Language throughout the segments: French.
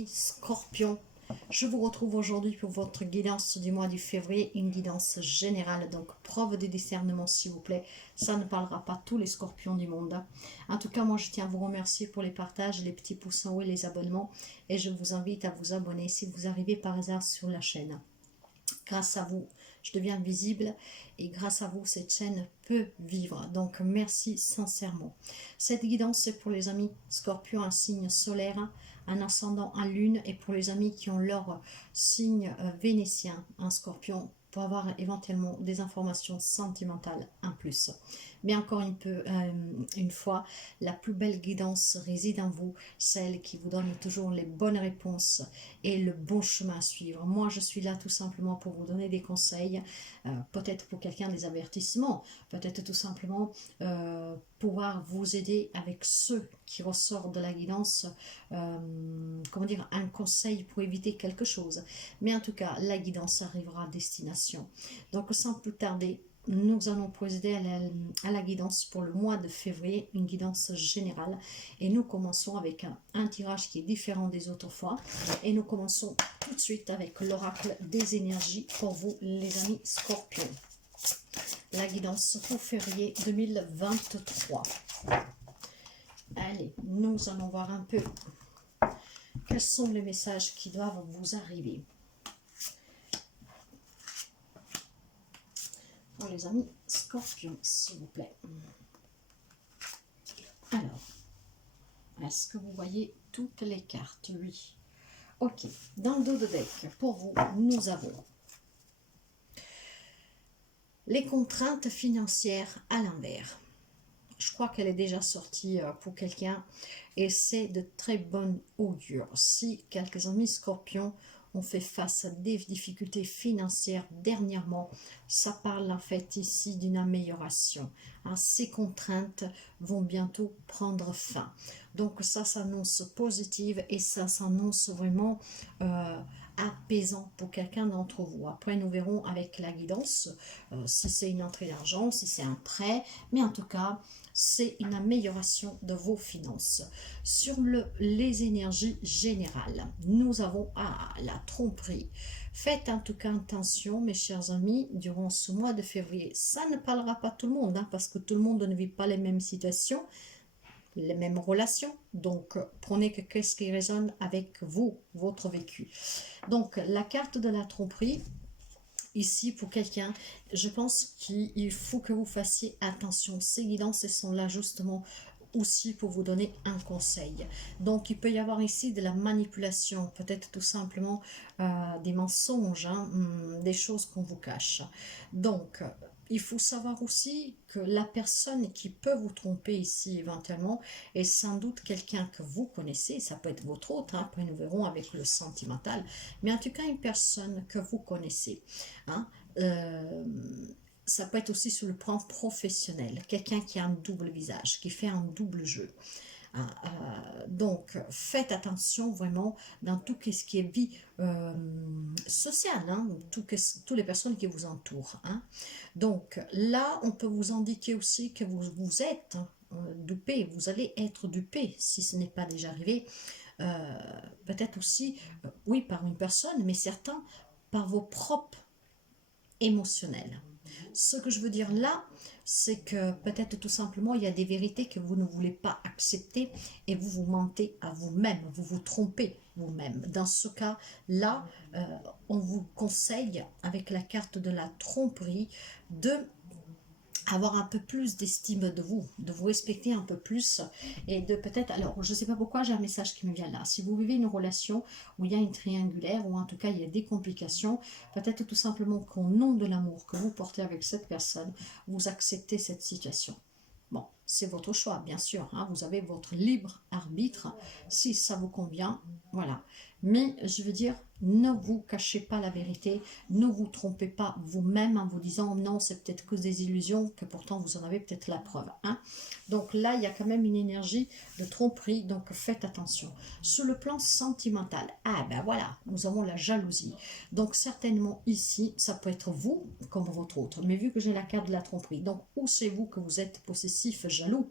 amis Scorpions, je vous retrouve aujourd'hui pour votre guidance du mois de février, une guidance générale, donc preuve de discernement s'il vous plaît, ça ne parlera pas tous les Scorpions du monde. En tout cas, moi je tiens à vous remercier pour les partages, les petits pouces en haut et les abonnements, et je vous invite à vous abonner si vous arrivez par hasard sur la chaîne. Grâce à vous, je deviens visible et grâce à vous, cette chaîne peut vivre. Donc, merci sincèrement. Cette guidance, c'est pour les amis Scorpions, un signe solaire, un ascendant en lune, et pour les amis qui ont leur signe vénitien, un Scorpion, pour avoir éventuellement des informations sentimentales en plus. Mais encore une fois, la plus belle guidance réside en vous, celle qui vous donne toujours les bonnes réponses et le bon chemin à suivre. Moi, je suis là tout simplement pour vous donner des conseils, peut-être pour quelqu'un des avertissements, peut-être tout simplement pouvoir vous aider avec ceux qui ressortent de la guidance, comment dire, un conseil pour éviter quelque chose. Mais en tout cas, la guidance arrivera à destination. Donc, sans plus tarder, nous allons procéder à la guidance pour le mois de février, une guidance générale. Et nous commençons avec un tirage qui est différent des autres fois. Et nous commençons tout de suite avec l'oracle des énergies pour vous, les amis Scorpions. La guidance pour février 2023. Allez, nous allons voir un peu quels sont les messages qui doivent vous arriver. Pour les amis Scorpions, s'il vous plaît. Alors, est-ce que vous voyez toutes les cartes? Oui. Ok, dans le dos de deck, pour vous, nous avons les contraintes financières à l'envers. Je crois qu'elle est déjà sortie pour quelqu'un et c'est de très bonne augure. Si quelques amis Scorpions ont fait face à des difficultés financières dernièrement, ça parle en fait ici d'une amélioration. Hein, ces contraintes vont bientôt prendre fin. Donc ça s'annonce positive et ça s'annonce vraiment apaisant pour quelqu'un d'entre vous. Après, nous verrons avec la guidance si c'est une entrée d'argent, si c'est un prêt, mais en tout cas, c'est une amélioration de vos finances. Sur les énergies générales, nous avons la tromperie. Faites en tout cas attention, mes chers amis, durant ce mois de février. Ça ne parlera pas tout le monde, hein, parce que tout le monde ne vit pas les mêmes situations, les mêmes relations. Donc, prenez que qu'est-ce qui résonne avec vous, votre vécu. Donc, la carte de la tromperie, ici pour quelqu'un, je pense qu'il faut que vous fassiez attention. Ces guidances sont là justement aussi pour vous donner un conseil. Donc il peut y avoir ici de la manipulation, peut-être tout simplement des mensonges, hein, des choses qu'on vous cache. Donc il faut savoir aussi que la personne qui peut vous tromper ici éventuellement est sans doute quelqu'un que vous connaissez, ça peut être votre autre, hein, après nous verrons avec le sentimental, mais en tout cas une personne que vous connaissez. Hein, ça peut être aussi sur le plan professionnel, quelqu'un qui a un double visage, qui fait un double jeu. Donc, faites attention vraiment dans tout ce qui est vie sociale, hein, toutes les personnes qui vous entourent. Hein. Donc, là, on peut vous indiquer aussi que vous êtes dupé, vous allez être dupé si ce n'est pas déjà arrivé. Peut-être aussi, oui, par une personne, mais certains par vos propres émotionnels. Ce que je veux dire là, c'est que peut-être tout simplement, il y a des vérités que vous ne voulez pas accepter et vous vous mentez à vous-même, vous vous trompez vous-même. Dans ce cas-là, on vous conseille, avec la carte de la tromperie, de avoir un peu plus d'estime de vous respecter un peu plus et de peut-être, alors je ne sais pas pourquoi j'ai un message qui me vient là, si vous vivez une relation où il y a une triangulaire ou en tout cas il y a des complications, peut-être tout simplement qu'au nom de l'amour que vous portez avec cette personne, vous acceptez cette situation. Bon, c'est votre choix, bien sûr, hein, vous avez votre libre arbitre, si ça vous convient, voilà. Mais je veux dire, ne vous cachez pas la vérité, ne vous trompez pas vous-même en vous disant non, c'est peut-être que des illusions, que pourtant vous en avez peut-être la preuve. Hein. Donc là, il y a quand même une énergie de tromperie, donc faites attention. Sur le plan sentimental, ah ben voilà, nous avons la jalousie. Donc certainement ici, ça peut être vous comme votre autre, mais vu que j'ai la carte de la tromperie, donc où c'est vous que vous êtes possessif, jaloux,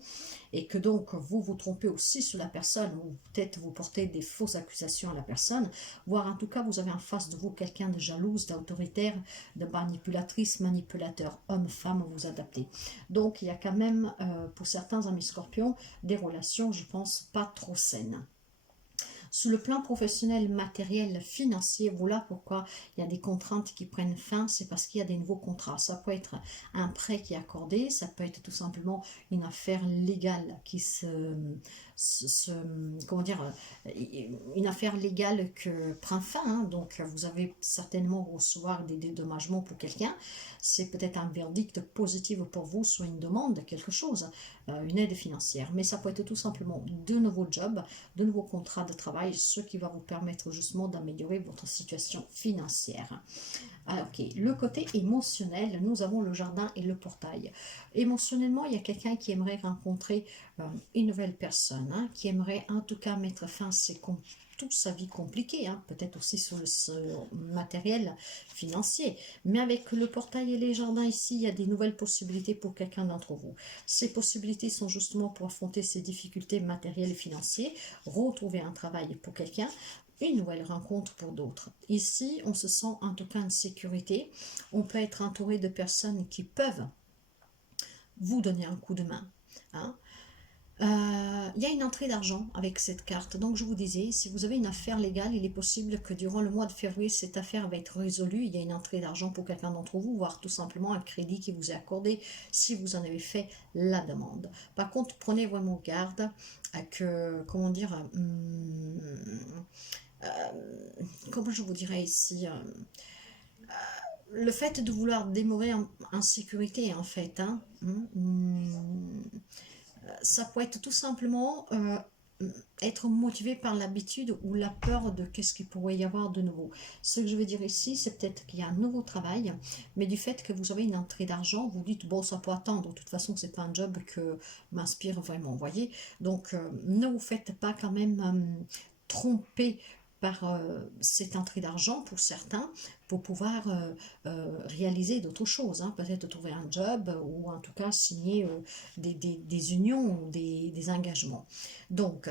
et que donc vous vous trompez aussi sur la personne, ou peut-être vous portez des fausses accusations à la personne, voire en tout cas vous avez en face de vous quelqu'un de jalouse, d'autoritaire, de manipulatrice, manipulateur, homme, femme, vous adaptez. Donc il y a quand même pour certains amis scorpions des relations, je pense, pas trop saines. Sur le plan professionnel, matériel, financier, voilà pourquoi il y a des contraintes qui prennent fin, c'est parce qu'il y a des nouveaux contrats. Ça peut être un prêt qui est accordé, ça peut être tout simplement une affaire légale qui comment dire, une affaire légale que prend fin, hein. Donc vous avez certainement recevoir des dédommagements pour quelqu'un, c'est peut-être un verdict positif pour vous, soit une demande, quelque chose, une aide financière, mais ça peut être tout simplement de nouveaux jobs, de nouveaux contrats de travail, ce qui va vous permettre justement d'améliorer votre situation financière. Ah, ok, le côté émotionnel, nous avons le jardin et le portail. Émotionnellement, il y a quelqu'un qui aimerait rencontrer une nouvelle personne, hein, qui aimerait en tout cas mettre fin à toute sa vie compliquée, hein, peut-être aussi sur le matériel financier. Mais avec le portail et les jardins ici, il y a des nouvelles possibilités pour quelqu'un d'entre vous. Ces possibilités sont justement pour affronter ces difficultés matérielles et financières, retrouver un travail pour quelqu'un, une nouvelle rencontre pour d'autres. Ici, on se sent en tout cas en sécurité. On peut être entouré de personnes qui peuvent vous donner un coup de main, hein. Il y a une entrée d'argent avec cette carte. Donc je vous disais, si vous avez une affaire légale, il est possible que durant le mois de février, cette affaire va être résolue. Il y a une entrée d'argent pour quelqu'un d'entre vous, voire tout simplement un crédit qui vous est accordé si vous en avez fait la demande. Par contre, prenez vraiment garde à que, comment dire, comment je vous dirais ici, le fait de vouloir demeurer en sécurité en fait, hein, ça peut être tout simplement être motivé par l'habitude ou la peur de qu'est-ce qu'il pourrait y avoir de nouveau. Ce que je veux dire ici, c'est peut-être qu'il y a un nouveau travail, mais du fait que vous avez une entrée d'argent, vous dites, bon, ça peut attendre, de toute façon, c'est pas un job que m'inspire vraiment, vous voyez. Donc, ne vous faites pas quand même tromper par cette entrée d'argent pour certains, pour pouvoir réaliser d'autres choses, hein. Peut-être trouver un job ou en tout cas signer des unions ou des engagements. Donc,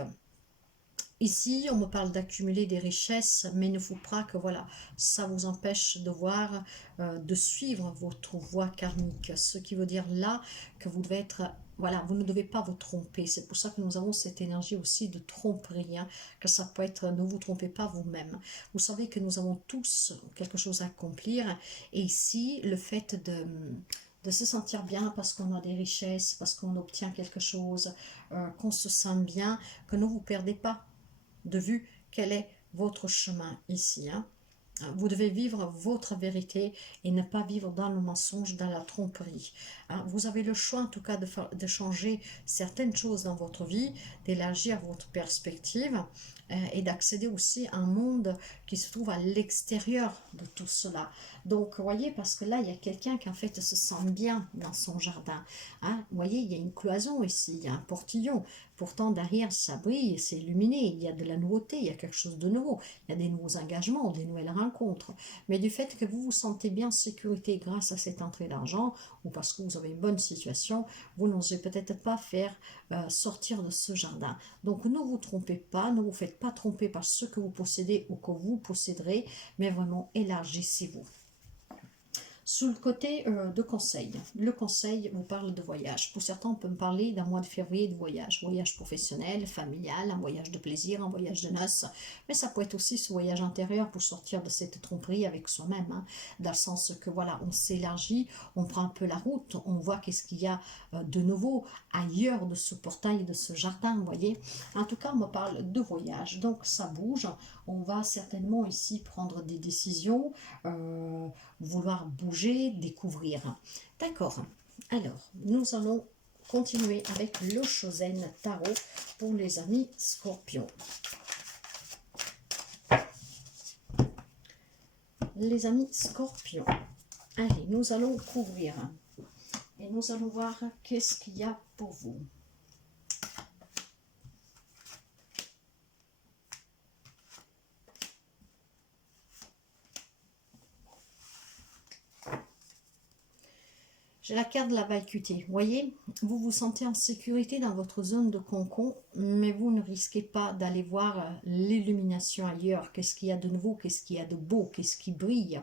ici, on me parle d'accumuler des richesses, mais il ne faut pas que voilà, ça vous empêche de voir, de suivre votre voie karmique. Ce qui veut dire là que vous devez être, voilà, vous ne devez pas vous tromper. C'est pour ça que nous avons cette énergie aussi de tromperie, hein, que ça peut être, ne vous trompez pas vous-même. Vous savez que nous avons tous quelque chose à accomplir, et ici, le fait de se sentir bien parce qu'on a des richesses, parce qu'on obtient quelque chose, qu'on se sent bien, que ne vous perdez pas de vue quel est votre chemin ici, hein. Vous devez vivre votre vérité et ne pas vivre dans le mensonge, dans la tromperie, hein. Vous avez le choix en tout cas de changer certaines choses dans votre vie, d'élargir votre perspective et d'accéder aussi à un monde qui se trouve à l'extérieur de tout cela. Donc, vous voyez, parce que là, il y a quelqu'un qui en fait se sent bien dans son jardin, hein. Vous voyez, il y a une cloison ici, il y a un portillon. Pourtant, derrière, ça brille, c'est illuminé, il y a de la nouveauté, il y a quelque chose de nouveau, il y a des nouveaux engagements, des nouvelles rencontres. Mais du fait que vous vous sentez bien en sécurité grâce à cette entrée d'argent, ou parce que vous avez une bonne situation, vous n'osez peut-être pas faire sortir de ce jardin. Donc, ne vous trompez pas, ne vous faites pas tromper par ce que vous possédez ou que vous posséderez, mais vraiment élargissez-vous. Sous le côté de conseil, le conseil vous parle de voyage. Pour certains, on peut me parler d'un mois de février de voyage. Voyage professionnel, familial, un voyage de plaisir, un voyage de noces. Mais ça peut être aussi ce voyage intérieur pour sortir de cette tromperie avec soi-même, hein, dans le sens que voilà, on s'élargit, on prend un peu la route, on voit qu'est-ce qu'il y a de nouveau ailleurs de ce portail, de ce jardin, vous voyez. En tout cas, on me parle de voyage. Donc ça bouge. On va certainement ici prendre des décisions, vouloir bouger, découvrir. D'accord. Alors, nous allons continuer avec le Shozen Tarot pour les amis scorpions. Les amis scorpions. Allez, nous allons couvrir. Et nous allons voir qu'est-ce qu'il y a pour vous. J'ai la carte de la vacuité. Vous voyez, vous vous sentez en sécurité dans votre zone de cocon, mais vous ne risquez pas d'aller voir l'illumination ailleurs. Qu'est-ce qu'il y a de nouveau? Qu'est-ce qu'il y a de beau? Qu'est-ce qui brille?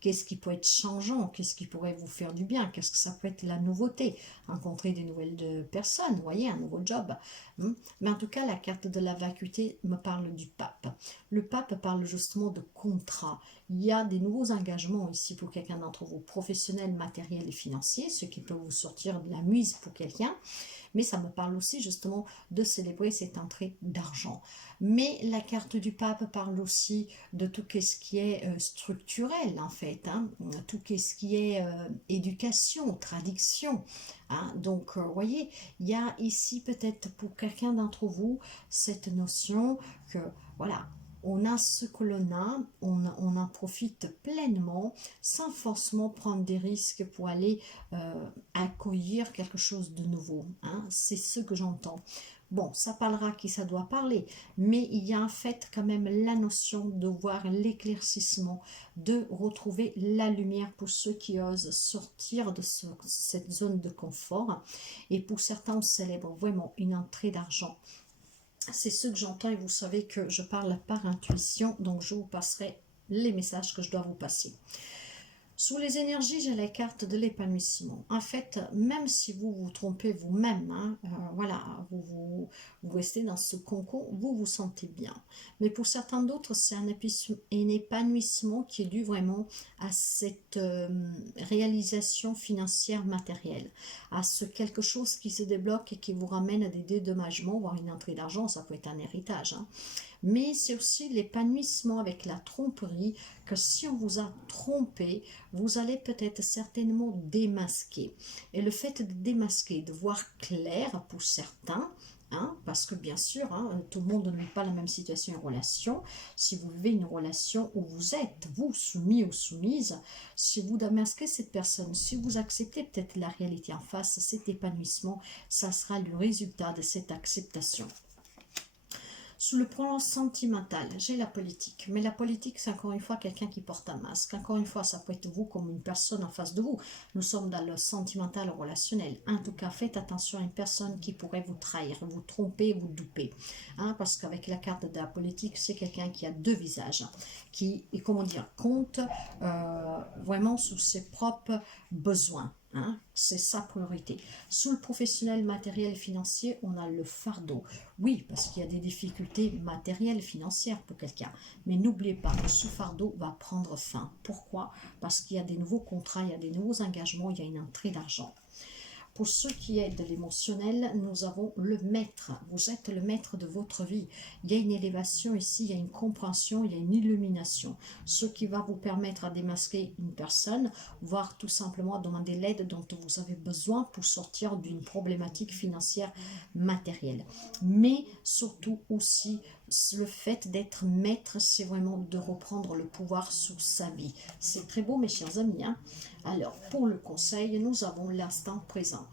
Qu'est-ce qui peut être changeant? Qu'est-ce qui pourrait vous faire du bien? Qu'est-ce que ça peut être la nouveauté? Rencontrer des nouvelles personnes, vous voyez, un nouveau job. Mais en tout cas, la carte de la vacuité me parle du pape. Le pape parle justement de contrat. Il y a des nouveaux engagements ici pour quelqu'un d'entre vous, professionnels, matériels et financiers, ce qui peut vous sortir de la muse pour quelqu'un. Mais ça me parle aussi justement de célébrer cette entrée d'argent. Mais la carte du pape parle aussi de tout ce qui est structurel en fait, tout ce qui est éducation, traduction. Donc, vous voyez, il y a ici peut-être pour quelqu'un d'entre vous cette notion que, voilà, on a ce que l'on a, on en profite pleinement sans forcément prendre des risques pour aller accueillir quelque chose de nouveau. C'est ce que j'entends. Bon, ça parlera qui ça doit parler, mais il y a en fait quand même la notion de voir l'éclaircissement, de retrouver la lumière pour ceux qui osent sortir de cette zone de confort. Et pour certains, on célèbre vraiment une entrée d'argent. C'est ce que j'entends et vous savez que je parle par intuition, donc je vous passerai les messages que je dois vous passer. Sous les énergies, j'ai la carte de l'épanouissement. En fait, même si vous vous trompez vous-même, voilà, vous restez dans ce concours, vous vous sentez bien. Mais pour certains d'autres, c'est un épanouissement qui est dû vraiment à cette réalisation financière matérielle, à ce quelque chose qui se débloque et qui vous ramène à des dédommagements, voire une entrée d'argent, ça peut être un héritage. Mais c'est aussi l'épanouissement avec la tromperie, que si on vous a trompé, vous allez peut-être certainement démasquer. Et le fait de démasquer, de voir clair pour certains, parce que bien sûr, tout le monde ne vit pas la même situation en relation. Si vous vivez une relation où vous êtes, vous, soumis ou soumise, si vous démasquez cette personne, si vous acceptez peut-être la réalité en face, cet épanouissement, ça sera le résultat de cette acceptation. Sous le plan sentimental, j'ai la politique. Mais la politique, c'est encore une fois quelqu'un qui porte un masque. Encore une fois, ça peut être vous comme une personne en face de vous. Nous sommes dans le sentimental relationnel. En tout cas, faites attention à une personne qui pourrait vous trahir, vous tromper, vous duper. Parce qu'avec la carte de la politique, c'est quelqu'un qui a deux visages. Qui, comment dire, compte vraiment sur ses propres besoins. C'est sa priorité. Sous le professionnel, matériel, financier, on a le fardeau. Oui, parce qu'il y a des difficultés matérielles, financières pour quelqu'un. Mais n'oubliez pas, ce fardeau va prendre fin. Pourquoi? Parce qu'il y a des nouveaux contrats, il y a des nouveaux engagements, il y a une entrée d'argent. Pour ce qui est de l'émotionnel, nous avons le maître. Vous êtes le maître de votre vie. Il y a une élévation ici, il y a une compréhension, il y a une illumination. Ce qui va vous permettre à démasquer une personne, voire tout simplement demander l'aide dont vous avez besoin pour sortir d'une problématique financière matérielle. Mais surtout aussi, le fait d'être maître, c'est vraiment de reprendre le pouvoir sur sa vie. C'est très beau, mes chers amis. Alors, pour le conseil, nous avons l'instant présent.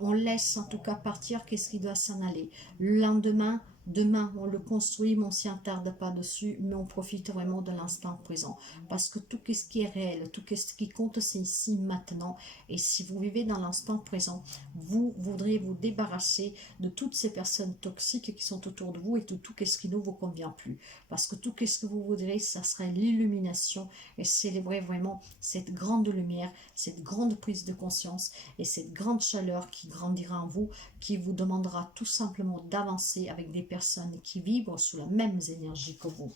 On laisse en tout cas partir qu'est-ce qui doit s'en aller. Le lendemain, demain, on le construit, mais on ne s'y attarde pas dessus, mais on profite vraiment de l'instant présent. Parce que tout ce qui est réel, tout ce qui compte, c'est ici, maintenant. Et si vous vivez dans l'instant présent, vous voudrez vous débarrasser de toutes ces personnes toxiques qui sont autour de vous et de tout ce qui ne vous convient plus. Parce que tout ce que vous voudrez, ça serait l'illumination et célébrer vraiment cette grande lumière, cette grande prise de conscience et cette grande chaleur qui grandira en vous, qui vous demandera tout simplement d'avancer avec des personnes qui vibrent sous la même énergie que vous.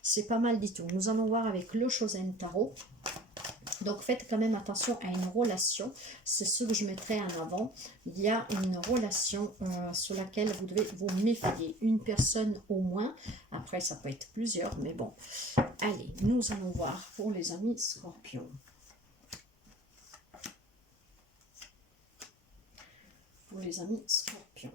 C'est pas mal du tout. Nous allons voir avec le Chosen Tarot. Donc faites quand même attention à une relation, c'est ce que je mettrai en avant. Il y a une relation sur laquelle vous devez vous méfier, une personne au moins, après ça peut être plusieurs, mais bon. Allez, nous allons voir pour les amis Scorpions. Pour les amis Scorpions.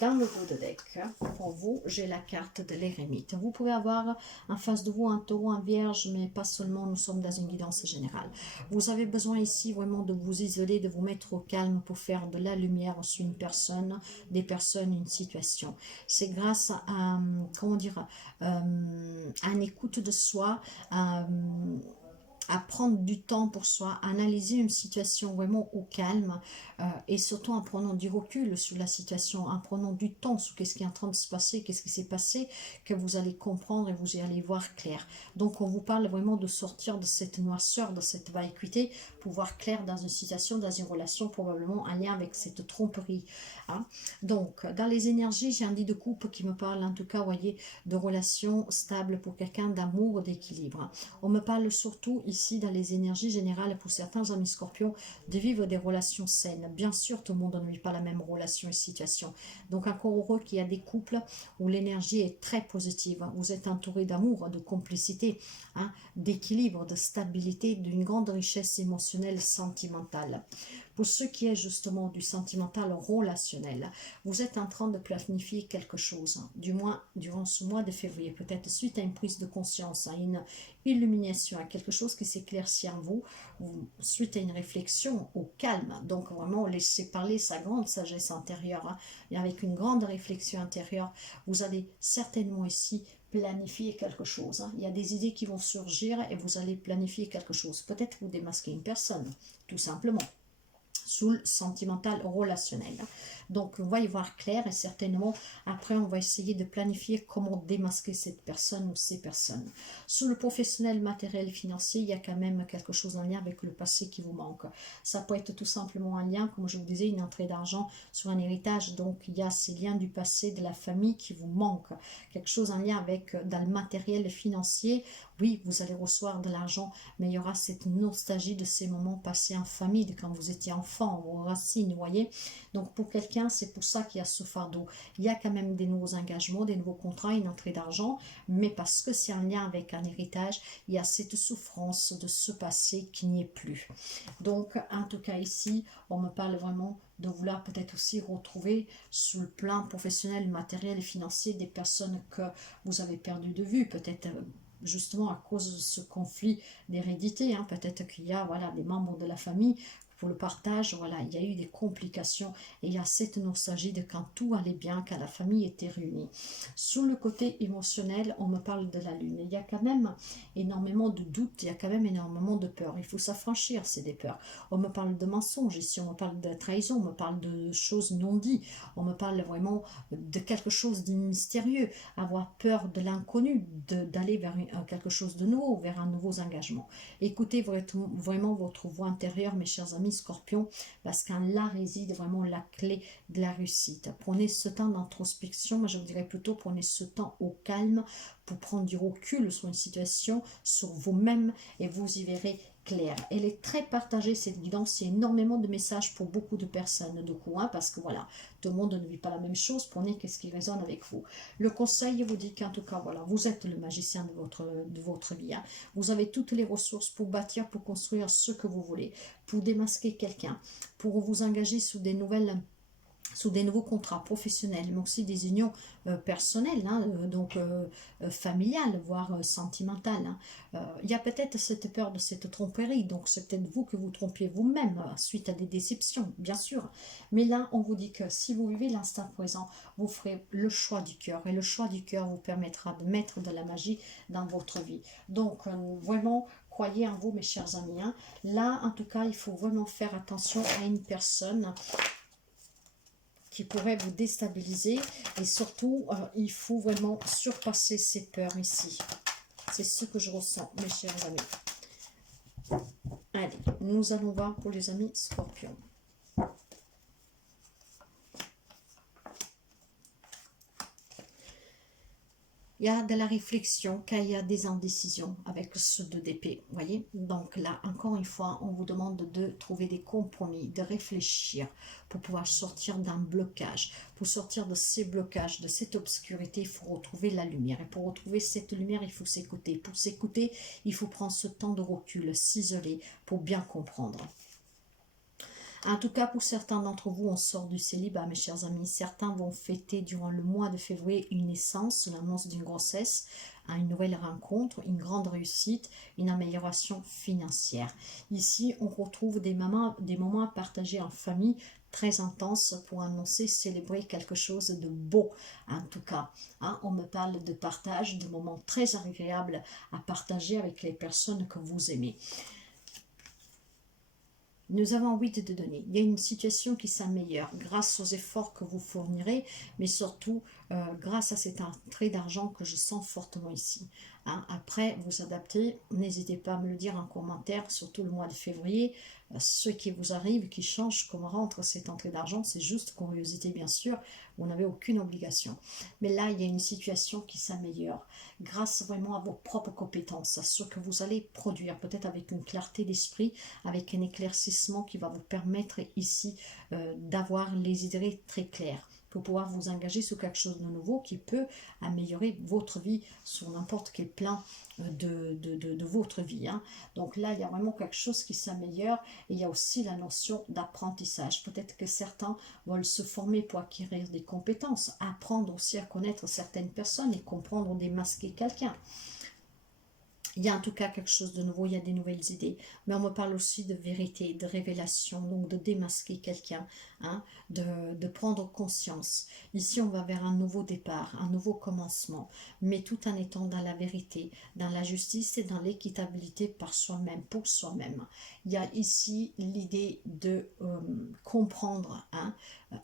Dans le dos de deck, pour vous, j'ai la carte de l'éremite. Vous pouvez avoir en face de vous un taureau, un vierge, mais pas seulement, nous sommes dans une guidance générale. Vous avez besoin ici vraiment de vous isoler, de vous mettre au calme pour faire de la lumière sur une personne, des personnes, une situation. C'est grâce à, comment dire, à une écoute de soi, à prendre du temps pour soi, à analyser une situation vraiment au calme et surtout en prenant du recul sur la situation, en prenant du temps sur qu'est-ce qui est en train de se passer, qu'est-ce qui s'est passé, que vous allez comprendre et vous allez voir clair. Donc on vous parle vraiment de sortir de cette noirceur, de cette vacuité, pour voir clair dans une situation, dans une relation, probablement en lien avec cette tromperie. Hein. Donc dans les énergies, j'ai un dit de couple qui me parle en tout cas, voyez, de relations stables pour quelqu'un, d'amour, d'équilibre. On me parle surtout ici dans les énergies générales pour certains amis scorpions de vivre des relations saines. Bien sûr, tout le monde ne vit pas la même relation et situation. Donc encore heureux qu'il y a des couples où l'énergie est très positive. Vous êtes entouré d'amour, de complicité, hein, d'équilibre, de stabilité, d'une grande richesse émotionnelle, sentimentale. Pour ce qui est justement du sentimental relationnel, vous êtes en train de planifier quelque chose, hein, du moins durant ce mois de février, peut-être suite à une prise de conscience, à une illumination, à quelque chose qui s'éclaircit en vous, suite à une réflexion au calme. Donc vraiment laissez parler sa grande sagesse intérieure, hein, et avec une grande réflexion intérieure, vous allez certainement ici planifier quelque chose. Hein. Il y a des idées qui vont surgir et vous allez planifier quelque chose. Peut-être vous démasquez une personne, tout simplement sous le sentimental relationnel. Donc on va y voir clair et certainement après on va essayer de planifier comment démasquer cette personne ou ces personnes. Sous le professionnel, matériel, financier, il y a quand même quelque chose en lien avec le passé qui vous manque. Ça peut être tout simplement un lien, comme je vous disais, une entrée d'argent sur un héritage, donc il y a ces liens du passé, de la famille qui vous manquent. Quelque chose en lien avec dans le matériel financier, oui, vous allez recevoir de l'argent, mais il y aura cette nostalgie de ces moments passés en famille, de quand vous étiez enfant, vos racines, vous voyez. Donc pour quelqu'un, c'est pour ça qu'il y a ce fardeau. Il y a quand même des nouveaux engagements, des nouveaux contrats, une entrée d'argent, mais parce que c'est en lien avec un héritage, il y a cette souffrance de ce passé qui n'y est plus. Donc en tout cas ici, on me parle vraiment de vouloir peut-être aussi retrouver sur le plan professionnel, matériel et financier des personnes que vous avez perdu de vue, peut-être justement à cause de ce conflit d'hérédité, hein, peut-être qu'il y a voilà, des membres de la famille pour le partage, voilà, il y a eu des complications et il y a cette nostalgie de quand tout allait bien, quand la famille était réunie. Sous le côté émotionnel, on me parle de la lune. Il y a quand même énormément de doutes, il y a quand même énormément de peurs. Il faut s'affranchir, c'est des peurs. On me parle de mensonges ici, on me parle de trahison, on me parle de choses non dites, on me parle vraiment de quelque chose de mystérieux, avoir peur de l'inconnu, d'aller vers quelque chose de nouveau, vers un nouveau engagement. Écoutez vraiment votre voix intérieure, mes chers amis Scorpion, parce qu'en là réside vraiment la clé de la réussite. Prenez ce temps d'introspection, mais je vous dirais plutôt prenez ce temps au calme pour prendre du recul sur une situation, sur vous-même, et vous y verrez clair. Elle est très partagée cette guidance, il y a énormément de messages pour beaucoup de personnes de coup, hein, parce que voilà, tout le monde ne vit pas la même chose, prenez qu'est-ce qui résonne avec vous. Le conseil vous dit qu'en tout cas, voilà, vous êtes le magicien de votre vie, hein. Vous avez toutes les ressources pour bâtir, pour construire ce que vous voulez, pour démasquer quelqu'un, pour vous engager sous des nouveaux contrats professionnels, mais aussi des unions personnelles, hein, familiales, voire sentimentales. Hein. Il y a peut-être cette peur de cette tromperie, donc c'est peut-être vous que vous trompiez vous-même suite à des déceptions, bien sûr. Mais là, on vous dit que si vous vivez l'instant présent, vous ferez le choix du cœur, et le choix du cœur vous permettra de mettre de la magie dans votre vie. Donc, vraiment, croyez en vous, mes chers amis. Hein. Là, en tout cas, il faut vraiment faire attention à une personne qui pourrait vous déstabiliser et surtout il faut vraiment surpasser ces peurs ici. C'est ce que je ressens, mes chers amis. Allez, nous allons voir pour les amis Scorpions. Il y a de la réflexion, quand il y a des indécisions avec ce 2 d'épée, vous voyez. Donc là, encore une fois, on vous demande de trouver des compromis, de réfléchir pour pouvoir sortir d'un blocage. Pour sortir de ces blocages, de cette obscurité, il faut retrouver la lumière. Et pour retrouver cette lumière, il faut s'écouter. Pour s'écouter, il faut prendre ce temps de recul, s'isoler pour bien comprendre. En tout cas, pour certains d'entre vous, on sort du célibat, mes chers amis. Certains vont fêter durant le mois de février une naissance, l'annonce d'une grossesse, une nouvelle rencontre, une grande réussite, une amélioration financière. Ici, on retrouve des moments à partager en famille très intenses pour annoncer, célébrer quelque chose de beau, en tout cas. Hein, on me parle de partage, de moments très agréables à partager avec les personnes que vous aimez. Nous avons 8 de données. Il y a une situation qui s'améliore grâce aux efforts que vous fournirez, mais surtout grâce à cette entrée d'argent que je sens fortement ici. Hein, après, vous adaptez, n'hésitez pas à me le dire en commentaire, surtout le mois de février. Ce qui vous arrive, qui change, comment rentre cette entrée d'argent, c'est juste curiosité bien sûr, vous n'avez aucune obligation. Mais là, il y a une situation qui s'améliore grâce vraiment à vos propres compétences, à ce que vous allez produire, peut-être avec une clarté d'esprit, avec un éclaircissement qui va vous permettre ici d'avoir les idées très claires, pour pouvoir vous engager sur quelque chose de nouveau qui peut améliorer votre vie sur n'importe quel plan de votre vie. Hein. Donc là, il y a vraiment quelque chose qui s'améliore et il y a aussi la notion d'apprentissage. Peut-être que certains veulent se former pour acquérir des compétences, apprendre aussi à connaître certaines personnes et comprendre démasquer quelqu'un. Il y a en tout cas quelque chose de nouveau, il y a des nouvelles idées. Mais on me parle aussi de vérité, de révélation, donc de démasquer quelqu'un, hein, de prendre conscience. Ici, on va vers un nouveau départ, un nouveau commencement, mais tout en étant dans la vérité, dans la justice et dans l'équitabilité par soi-même, pour soi-même. Il y a ici l'idée de comprendre, hein,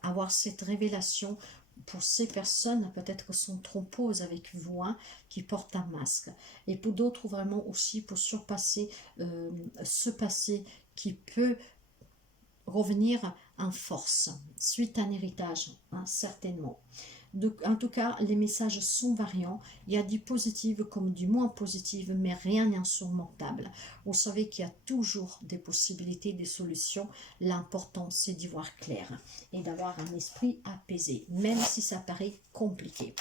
avoir cette révélation. Pour ces personnes, peut-être sont trompeuses avec vous, hein, qui portent un masque. Et pour d'autres, vraiment aussi pour surpasser ce passé qui peut revenir en force, suite à un héritage, hein, certainement. Donc, en tout cas, les messages sont variants. Il y a du positif comme du moins positif, mais rien n'est insurmontable. Vous savez qu'il y a toujours des possibilités, des solutions. L'important, c'est d'y voir clair et d'avoir un esprit apaisé, même si ça paraît compliqué.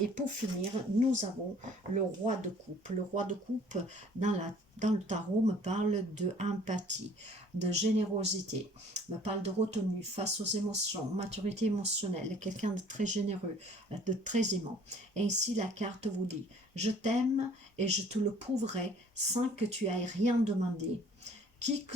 Et pour finir, nous avons le roi de coupe. Le roi de coupe, dans le tarot, me parle de empathie, de générosité, me parle de retenue face aux émotions, maturité émotionnelle, quelqu'un de très généreux, de très aimant. Et ici, la carte vous dit, je t'aime et je te le prouverai sans que tu aies rien demandé. Qui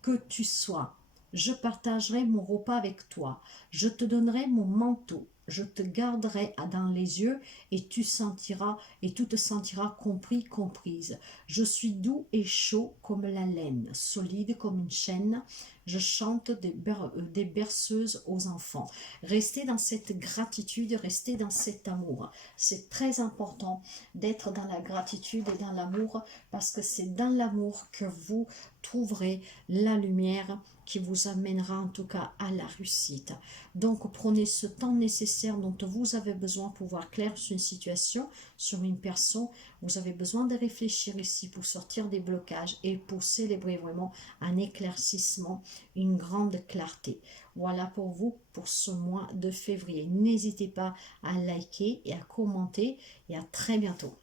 que tu sois, je partagerai mon repas avec toi, je te donnerai mon manteau, je te garderai dans les yeux et tu te sentiras compris, comprise. Je suis doux et chaud comme la laine, solide comme une chaîne. Je chante des berceuses aux enfants. Restez dans cette gratitude, restez dans cet amour. C'est très important d'être dans la gratitude et dans l'amour parce que c'est dans l'amour que vous trouverez la lumière qui vous amènera en tout cas à la réussite. Donc prenez ce temps nécessaire dont vous avez besoin pour voir clair sur une situation, sur une personne. Vous avez besoin de réfléchir ici pour sortir des blocages et pour célébrer vraiment un éclaircissement, une grande clarté. Voilà pour vous pour ce mois de février. N'hésitez pas à liker et à commenter et à très bientôt.